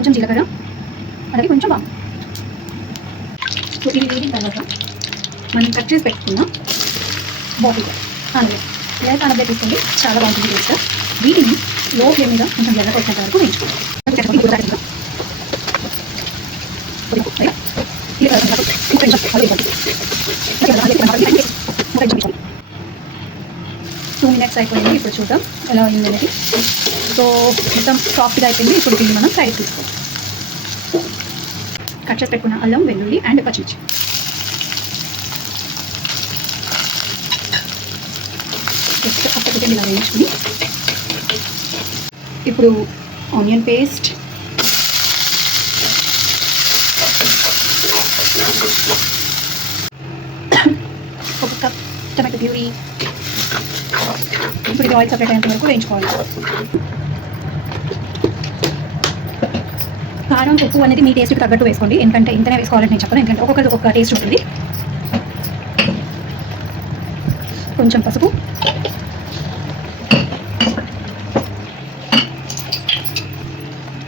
కొంచెం జీలకర్ర అలాగే కొంచెం బాగా సో ఇది వేగిన తర్వాత మనం కట్ చేసి పెట్టుకున్న బాటిల్ అందులో లేదా అనబే తీసుకోండి చాలా బాగుంటుంది టేస్ట్ వీటిని లో ఫ్లేమ్ మీద కొంచెం ఎర్ర పెట్టేంత వరకు వేయించుకోవాలి టూ మినిట్స్ అయిపోయింది. ఇప్పుడు చూద్దాం ఎలా అయింది అనేది. సో మొత్తం సాఫ్ట్గా అయిపోయింది. ఇప్పుడు దీన్ని మనం సైడ్ తీసుకోవాలి. కట్ చేసి పెట్టుకున్న అల్లం వెల్లుల్లి అండ్ పచ్చిమిర్చి. జస్ట్ ఒక్క ఇలా వేయించుకుని. ఇప్పుడు ఆనియన్ పేస్ట్ ఒక కప్ టమాటో ప్యూరీ ఇప్పుడు ఇది ఆయిల్ సపరేట్ అయ్యేంత వరకు వేయించుకోవాలి. కారం ఉప్పు అనేది మీ టేస్ట్కి తగ్గట్టు వేసుకోండి. ఎందుకంటే ఇంతనే వేసుకోవాలని నేను చెప్పను. ఎందుకంటే ఒక్కొక్కటి ఒక్కొక్క టేస్ట్ ఉంటుంది. కొంచెం పసుపు.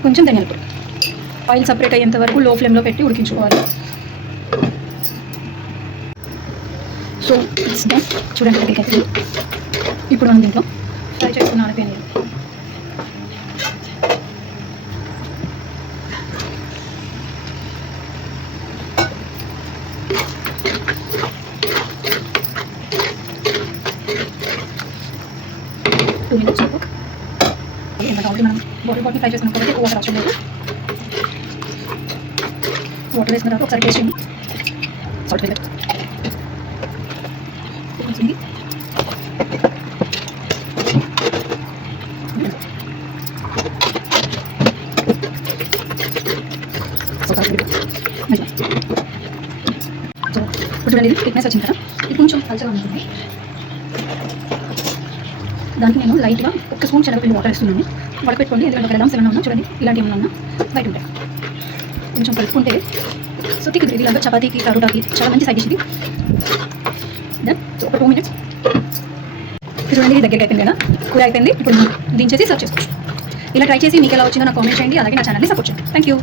కొంచెం ధనియాల పొడి. ఆయిల్ సపరేట్ అయ్యేంత వరకు లో ఫ్లేమ్లో పెట్టి ఉడికించుకోవాలి. సో ఇట్స్ డన్ చూడండి. ఇప్పుడు మనం దీంట్లో ఫ్రై చేసుకున్న ఆనపేని టూ మినిట్స్ వరకు. ఎంత కాబట్టి మనం బాటిల్ బాటిల్ ఫ్రై చేసుకున్నాం కాబట్టి వాటర్ అవసరం లేదు. వాటర్ వేసిన తర్వాత ఒకసారి టేస్ట్ చేయండి. సాల్ట్ వేయాలి చూడండి ఇది థిక్నెస్ వచ్చింది కదా ఇది కొంచెం పల్చగా ఉంటుంది దానికి నేను లైట్గా ఒక స్పూన్ శనగపిండి వాటర్ ఇస్తున్నాను వడపెట్టుకోండి ఎందుకంటే ఒక ఎలాంటి ఉన్నా చూడండి ఇలాంటి ఏమైనా ఉన్నా బయట ఉంటాయి కొంచెం కలుపుకుంటే సో థిక్ గ్రేవీ చపాతీకి పరోటాకి చాలా మంచి సైడ్ డిష్ ఇది దెన్ సో ఒక టూ మినిట్స్ చూడండి ఇది దగ్గరికి అయిపోయింది కదా కూర అయిపోయింది ఇప్పుడు దించేసి సర్వ్ చేసుకోవచ్చు. ఇలా ట్రై చేసి మీకు ఎలా వచ్చిందో నాకు కామెంట్ చేయండి అలాగే నా ఛానల్ని సపోర్ట్ చేయండి. Thank you